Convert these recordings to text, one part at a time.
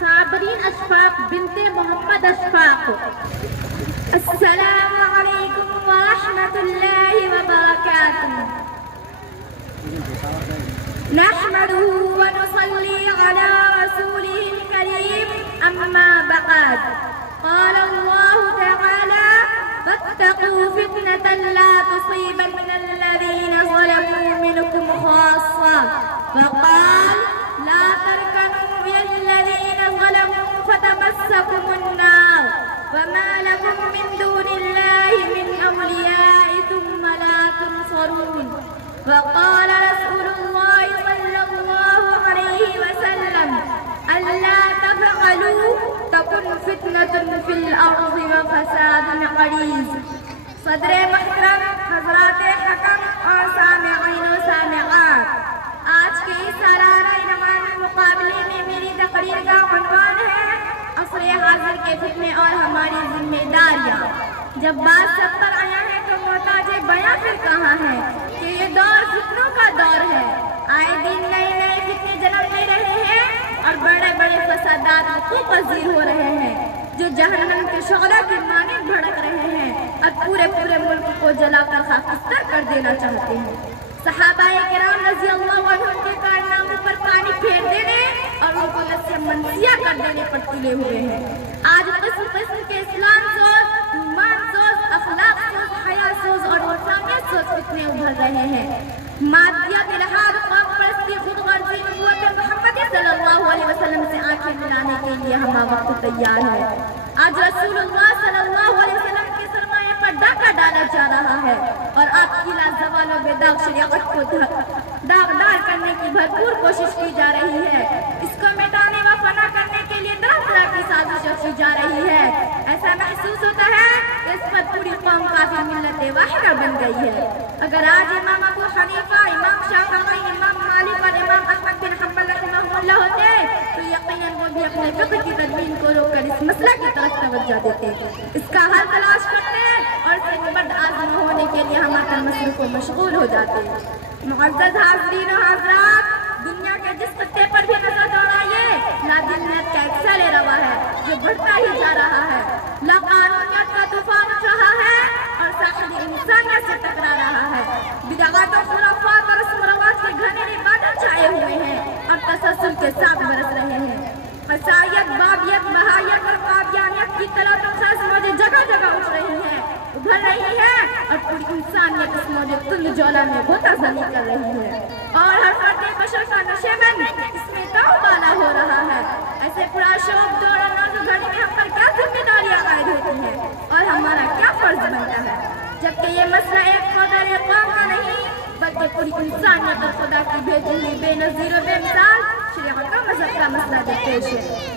صابرین اشفاق بنت محمد اشفاق. السلام علیکم ورحمۃ اللہ وبرکاتہ. نحمده ونصلي على رسوله الكريم أما بعد. قال الله تعالى فاتقوا فتنة لا تصيبن الذين ظلموا منكم خاصة. وقال لا تركنوا إلى الذين ظلموا فتمسكم النار وما لكم من دون الله من أولياء ثم لا تنصرون. وقال رسول الله صلى الله عليه وسلم ألا تفعلوا تكن فتنة في الأرض وفساد عريض. صدر محترم حضرات حکم اور سامعین و سامعات، آج کے اس سالانہ انعام مقابلے میں میری تقریر کا عنوان ہے عصر حاضر کے فتنے اور ہماری ذمہ داریاں. جب بات سب پر آیا ہے تو محتاج بیان پھر کہاں ہے کہ یہ دور فتنوں کا دور ہے. آئے دن نئے نئے فتنے جنم لے رہے ہیں اور بڑے بڑے فسادات وقوع پذیر ہو رہے ہیں جو جہنم کے شعلہ کی مانند بھڑک رہے ہیں اور پورے ملک کو جلا کر خاکستر کر دینا چاہتے ہیں. صحابہ کرام رضی اللہ عنہم کے کارناموں پر پانی پھیر دینے اور ان کو لت سے منسیہ کر دینے پر تلے ہوئے ہیں. آج قسم قسم کے اسلام سوز، ایمان سوز، اخلاق سوز، حیا سوز اور انسانیت سوز فتنے ابھر رہے ہیں. مادیت، الحاد، قوم پرستی، خود غرضی، نبوت محمد صلی اللہ علیہ وسلم سے آنکھیں ملانے کے لیے ہم وقت تیار ہے. آج رسول اللہ صلی اللہ علیہ وسلم کے سرمایہ پر ڈاکہ ڈالا جا رہا ہے اور آپ کی لازوال و بے داغ شریعت کو داغدار کرنے کی بھرپور کوشش کی جا رہی ہے. اس کو مٹانے و فنا کرنے کے لیے طرح طرح کی سازشیں کی جا رہی ہے. ایسا محسوس ہوتا ہے کہ اس پر پوری قوم کافی ملت واحدہ بن گئی ہے. اگر آج امام ابو حنیفہ، امام شافعی، امام مالک اور امام احمد بن حنبل رحمہ اللہ ہوتے تو یقیناً وہ بھی اپنے فقہ کی تدوین کو روک کر اس مسئلہ کی طرف توجہ دیتے، اس کا حل تلاش کرتے اور اس سے نبرد آزم ہونے کے لیے ہمارے مسئلے کو مشغول ہو جاتے ہیں. معزز حاضرین و حاضرات، دنیا کے جس خطے پر بھی نظر دوڑائیے لادینیت کا ایک سیل روا ہے جو بڑھتا ہی جا رہا ہے. لا قانونیت کا طوفان اٹھ رہا ہے اور ساحل انسانیت سے ٹکرا رہا ہے. بدعات و خرافات اور رسم و رواج کے گھنیرے بادل چھائے ہوئے ہیں اور تسلسل کے ساتھ برس رہے ہیں. عیسائیت، بابیت، بہائیت اور قادیانیت کی تلاطم خیز موجیں جگہ جگہ اٹھ رہی ہیں، ابھر رہی ہے اور پوری انسانیت اس موجے تند جولا میں غوطہ زنی کر رہی ہے اور ہر فرد بشر کا نشے میں اس میں تاؤ بالا ہو رہا ہے. ایسے پراشوب دور اور نازک گھڑی میں ہم پر کیا ذمہ داریاں عائد ہوتی ہیں اور ہمارا کیا فرض بنتا ہے، جبکہ یہ مسئلہ ایک خدا قوم کا نہیں بلکہ پوری انسانیت اور خدا کی بھیجی ہوئی بے نظیر و بے مثال شریعت کا مذہب کا مسئلہ جو پیش ہے.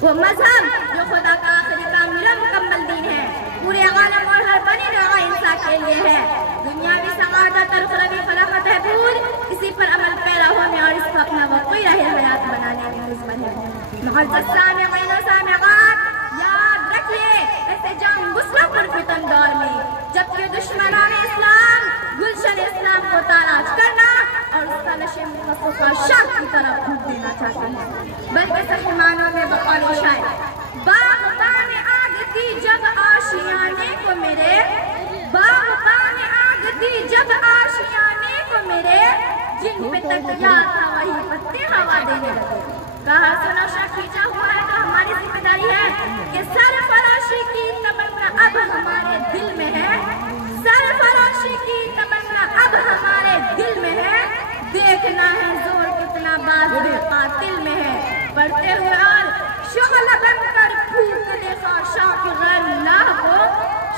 وہ مذہب جو خدا کا آخری کامل مکمل دین ہے، پورے عالم اور ہر بنی نوع انسان کے لیے ہے. دنیاوی سعادت اور اخروی فلاح و بہبود اسی پر عمل پیرا ہونے اور اس کو اپنا وقوعی راہ حیات بنانے میں مضمن ہے. معزز سامعین و سامعات، یاد رکھیے ایسے جام غسلہ پر فتن دور میں جبکہ دشمنان اسلام گلشن اسلام کو تاراج کرنا اور اس کا نشے مخصوصہ شاخ کی طرف پھونک دینا چاہتے ہیں، بلکہ صحیح معنوں میں بقول شاعر باغبان آگ دی جب آشیانے کو میرے، باغبان آگ دی جب آشیانے کو میرے، جن پہ تکیا تھا وہی پتے ہوا دینے لگے. کہا سنا شاہ کھینچا ہوا ہے تو ہماری ذمہ داری ہے کہ سرفراشی کی تمنا اب ہمارے دل میں ہے، سرفراشی کی تمنا اب ہمارے دل میں ہے. دیکھنا ہے زور کتنا باز قاتل میں ہے، بڑھتے ہوئے اور شعلہ بن کر پھونک دے خاشاک غیر اللہ کو،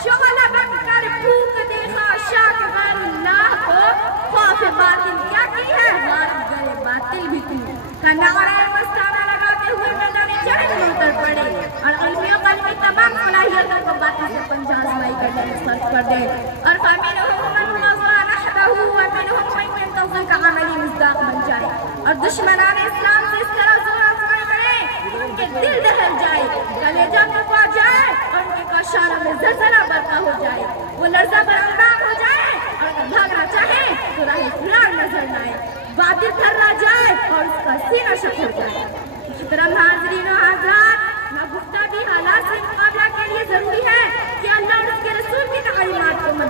شعلہ بن کر پھونک دے خاشاک غیر اللہ کو. خوف باطل کیا کی ہے مار گئے باطل بھی کی کا نعرہ مستانہ لگاتے ہوئے میدان جنگ میں اتر پڑے اور علمی و قلبی تمام صلاحیتوں کو باطل سے پنجہ آزمائی کرنے میں صرف کر دے اور فَمِنْهُمْ مَنْ وَضَعَ نَحْبَهُ وَمِنْهُمْ مَنْ يَنْتَظِرُ کا عملی مصداق بن جائے اور دشمنان اسلام سے اس طرح زور آزمائی کرے ان کے دل دہل جائے، کلیجہ کپا جائے اور ان کے کاشانوں میں زلزلہ برپا ہو جائے، وہ لرزہ براندام ہو جائے اور بھاگنا چاہے تو راہ فرار نظر نہ آئے، باطل کر رہ جائے اور اس کا سینہ شکر جائے. محترم حاضرین و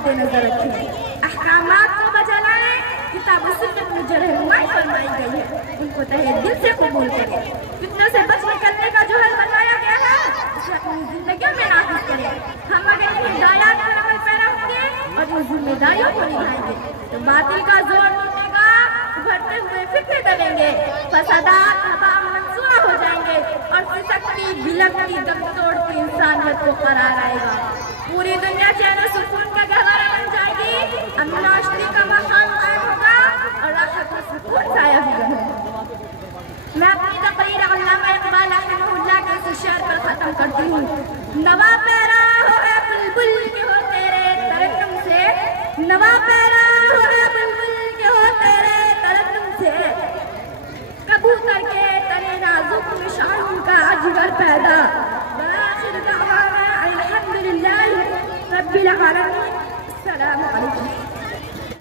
مد نظر رکھیں، احکامات کو بجا لائیں، کتاب و سنت میں جو رہنمائی فرمائی گئی ہے ان کو تہہ دل سے قبول کریں، فتنوں سے بچ نکلنے کا جو حل بتایا گیا ہے اسے اپنی زندگیوں میں نافذ کریں۔ ہم اگر ان ہدایات پر عمل پیرا ہوں گے اور ان ذمہ داریوں کو نبھائیں گے تو باطل کا زور ٹوٹے گا، ابھرتے ہوئے فتنے دبیں گے، فسادات ہبا منصورہ ہو جائیں گے اور سسکتی بلکتی دم توڑتی انسانیت کو قرار آئے گا۔ پوری دنیا چین و سکون کا گہوارہ بن جائے گی، امن و اشتی کا مقام قائم ہوگا اور راحت و سکون سایہ ہوگا۔ میں اپنی تقریر علامہ اقبال رحمہ اللہ کے اس شعر پر ختم کرتی ہوں۔ نوا پیرا ہو اے بلبل کے ہو تیرے ترنم سے، نوا پیرا ہو اے بلبل کے ہو تیرے ترنم سے، کبوتر کے تنے نازک مشعل کا جگر پیدا۔ وآخر دعوانا الحمدللہ رب العالمین۔ السلام علیکم۔